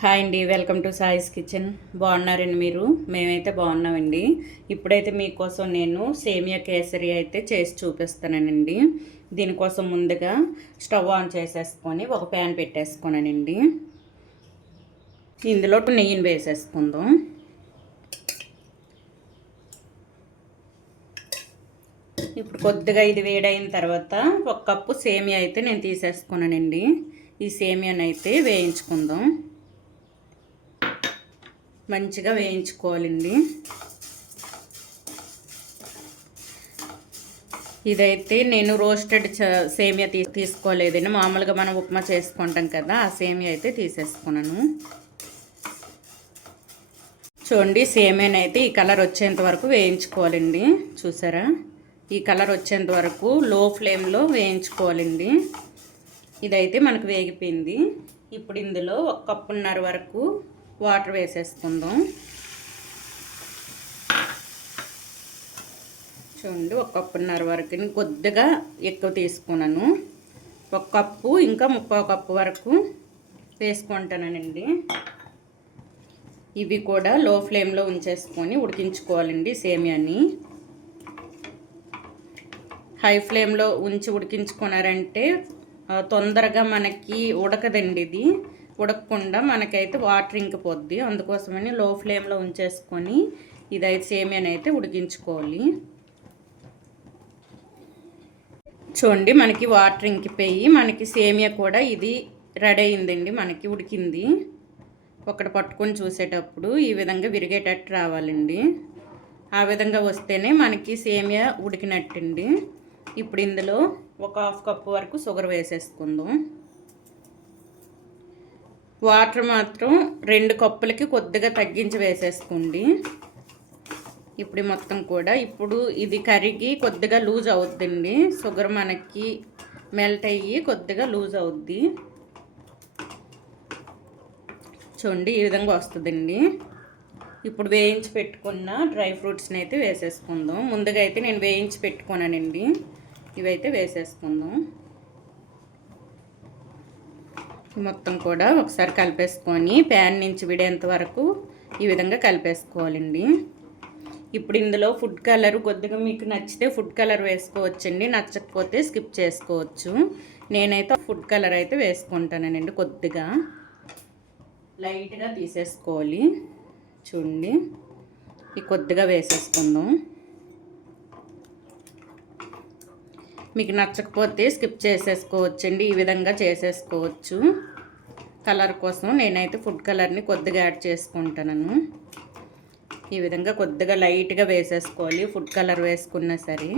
Hi అండి, welcome to సాయిస్ kitchen. బాగున్నారండి మీరు? మేమైతే బాగున్నామండి. ఇప్పుడైతే మీకోసం నేను సేమియా కేసరి అయితే చేసి చూపిస్తానండి. దీనికోసం ముందుగా స్టవ్ ఆన్ చేసేసుకొని ఒక ప్యాన్ పెట్టేసుకున్నానండి. ఇందులో నెయ్యిని వేసేసుకుందాం. ఇప్పుడు కొద్దిగా ఇది వేడైన తర్వాత ఒక కప్పు సేమియా అయితే నేను తీసేసుకున్నానండి. ఈ సేమియాని అయితే వేయించుకుందాం. మంచిగా వేయించుకోవాలండి. ఇదైతే నేను రోస్టెడ్ సేమియా తీసుకోలేదండి. మామూలుగా మనం ఉప్మా చేసుకుంటాం కదా, ఆ సేమియా అయితే తీసేసుకున్నాను. చూడండి, సేమియాని అయితే ఈ కలర్ వచ్చేంత వరకు వేయించుకోవాలండి. చూసారా, ఈ కలర్ వచ్చేంత వరకు లో ఫ్లేమ్లో వేయించుకోవాలండి. ఇదైతే మనకు వేగిపోయింది. ఇప్పుడు ఇందులో 1 కప్పున్నర వరకు వాటర్ వేసేసుకుందాం. చూడండి, 1 కప్పున్నర వరకు కొద్దిగా ఎక్కువ తీసుకున్నాను. 1 కప్పు ఇంకా 3/4 కప్పు వరకు వేసుకుంటానండి. ఇవి కూడా లో ఫ్లేమ్లో ఉంచేసుకొని ఉడికించుకోవాలండి. సేమియాని హై ఫ్లేమ్లో ఉంచి ఉడికించుకున్నారంటే తొందరగా మనకి ఉడకదండి. ఇది ఉడకకుండా మనకైతే వాటర్ ఇంకిపోద్ది. అందుకోసమని లో ఫ్లేమ్లో ఉంచేసుకొని ఇదైతే సేమియాని అయితే ఉడికించుకోవాలి. చూడండి, మనకి వాటర్ ఇంకిపోయి మనకి సేమియా కూడా ఇది రెడీ అయిందండి. మనకి ఉడికింది. ఒకటి పట్టుకొని చూసేటప్పుడు ఈ విధంగా విరిగేటట్టు రావాలండి. ఆ విధంగా వస్తేనే మనకి సేమియా ఉడికినట్టండి. ఇప్పుడు ఇందులో ఒక 1/2 కప్పు వరకు షుగర్ వేసేసుకుందాం. వాటర్ మాత్రం 2 కప్పులకి కొద్దిగా తగ్గించి వేసేసుకోండి. ఇప్పుడు మొత్తం కూడా ఇది కరిగి కొద్దిగా లూజ్ అవుద్దండి. షుగర్ మనకి మెల్ట్ అయ్యి కొద్దిగా లూజ్ అవుద్ది. చూడండి, ఈ విధంగా వస్తుందండి. ఇప్పుడు వేయించి పెట్టుకున్న డ్రై ఫ్రూట్స్ని అయితే వేసేసుకుందాం. ముందుగా అయితే నేను వేయించి పెట్టుకున్నానండి. ఇవైతే వేసేసుకుందాం. మొత్తం కూడా ఒకసారి కలిపేసుకొని ప్యాన్ నుంచి విడేంత వరకు ఈ విధంగా కలిపేసుకోవాలండి. ఇప్పుడు ఇందులో ఫుడ్ కలర్ కొద్దిగా మీకు నచ్చితే ఫుడ్ కలర్ వేసుకోవచ్చండి. నచ్చకపోతే స్కిప్ చేసుకోవచ్చు. నేనైతే ఫుడ్ కలర్ అయితే వేసుకుంటానండి. కొద్దిగా లైట్గా తీసేసుకోవాలి. చూడండి, ఈ కొద్దిగా వేసేసుకుందాం. మీకు నచ్చకపోతే స్కిప్ చేసేసుకోవచ్చండి. ఈ విధంగా చేసేసుకోవచ్చు. కలర్ కోసం నేనైతే ఫుడ్ కలర్ని కొద్దిగా యాడ్ చేసుకుంటాను. ఈ విధంగా కొద్దిగా లైట్గా వేసేసుకోవాలి. ఫుడ్ కలర్ వేసుకున్నా సరే.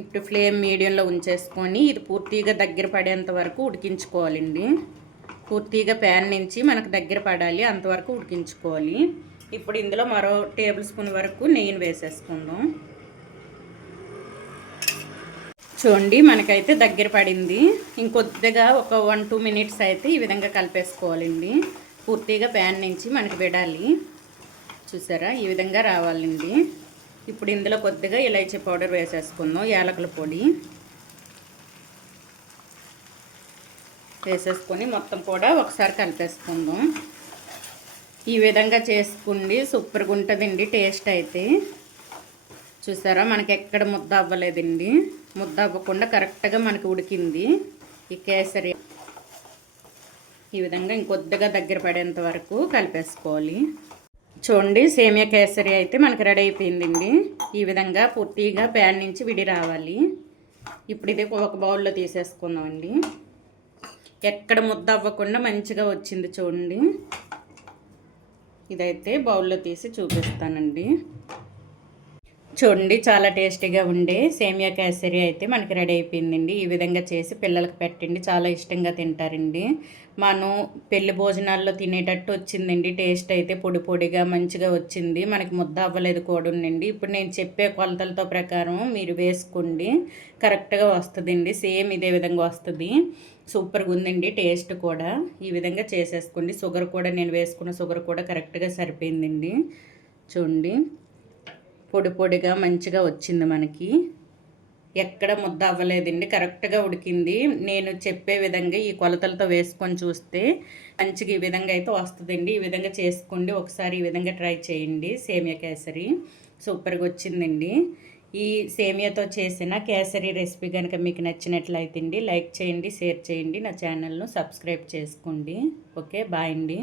ఇప్పుడు ఫ్లేమ్ మీడియంలో ఉంచేసుకొని ఇది పూర్తిగా దగ్గర పడేంత వరకు ఉడికించుకోవాలండి. పూర్తిగా ప్యాన్ నుంచి మనకు దగ్గర పడాలి, అంతవరకు ఉడికించుకోవాలి. ఇప్పుడు ఇందులో మరో టేబుల్ స్పూన్ వరకు నెయ్యిని వేసేసుకుందాం. చూడండి, మనకైతే దగ్గర పడింది. ఇంకొద్దిగా ఒక 1-2 మినిట్స్ అయితే ఈ విధంగా కలిపేసుకోవాలండి. పూర్తిగా ప్యాన్ నుంచి మనకి విడాలి. చూసారా, ఈ విధంగా రావాలండి. ఇప్పుడు ఇందులో కొద్దిగా ఇలైచీ పౌడర్ వేసేసుకుందాం. యాలకుల పొడి వేసేసుకొని మొత్తం కూడా ఒకసారి కలిపేసుకుందాం. ఈ విధంగా చేసుకుండి సూపర్గా ఉంటుందండి టేస్ట్ అయితే. చూసారా, మనకి ఎక్కడ ముద్ద అవ్వలేదండి. ముద్ద అవ్వకుండా కరెక్ట్గా మనకి ఉడికింది ఈ కేసరి. ఈ విధంగా ఇంకొద్దిగా దగ్గర పడేంత వరకు కలిపేసుకోవాలి. చూడండి, సేమియా కేసరి అయితే మనకి రెడీ అయిపోయిందండి. ఈ విధంగా పూర్తిగా ప్యాన్ నుంచి విడి రావాలి. ఇప్పుడు ఇది ఒక బౌల్లో తీసేసుకుందామండి. ఎక్కడ ముద్ద అవ్వకుండా మంచిగా వచ్చింది. చూడండి, ఇదైతే బౌల్లో తీసి చూపిస్తానండి. చూడండి, చాలా టేస్టీగా ఉండే సేమియా కేసరి అయితే మనకి రెడీ అయిపోయిందండి. ఈ విధంగా చేసి పిల్లలకు పెట్టండి, చాలా ఇష్టంగా తింటారండి. మనం పెళ్లి భోజనాల్లో తినేటట్టు వచ్చిందండి. టేస్ట్ అయితే పొడి పొడిగా మంచిగా వచ్చింది. మనకి ముద్ద అవ్వలేదు కూడా ఉండండి. ఇప్పుడు నేను చెప్పే కొలతలతో ప్రకారం మీరు వేసుకోండి, కరెక్ట్గా వస్తుందండి. సేమ్ ఇదే విధంగా వస్తుంది. సూపర్గా ఉందండి టేస్ట్ కూడా. ఈ విధంగా చేసేసుకోండి. షుగర్ కూడా నేను వేసుకున్న షుగర్ కూడా కరెక్ట్గా సరిపోయిందండి. చూడండి, పొడి పొడిగా మంచిగా వచ్చింది మనకి. ఎక్కడ ముద్ద అవ్వలేదండి, కరెక్ట్గా ఉడికింది. నేను చెప్పే విధంగా ఈ కొలతలతో వేసుకొని చూస్తే మంచిగా ఈ విధంగా అయితే వస్తుందండి. ఈ విధంగా చేసుకోండి, ఒకసారి ఈ విధంగా ట్రై చేయండి. సేమియా కేసరి సూపర్గా వచ్చిందండి. ఈ సేమియాతో చేసిన కేసరి రెసిపీ కనుక మీకు నచ్చినట్లయితే అండి లైక్ చేయండి, షేర్ చేయండి, నా ఛానల్ను సబ్స్క్రైబ్ చేసుకోండి. ఓకే, బాయ్ అండి.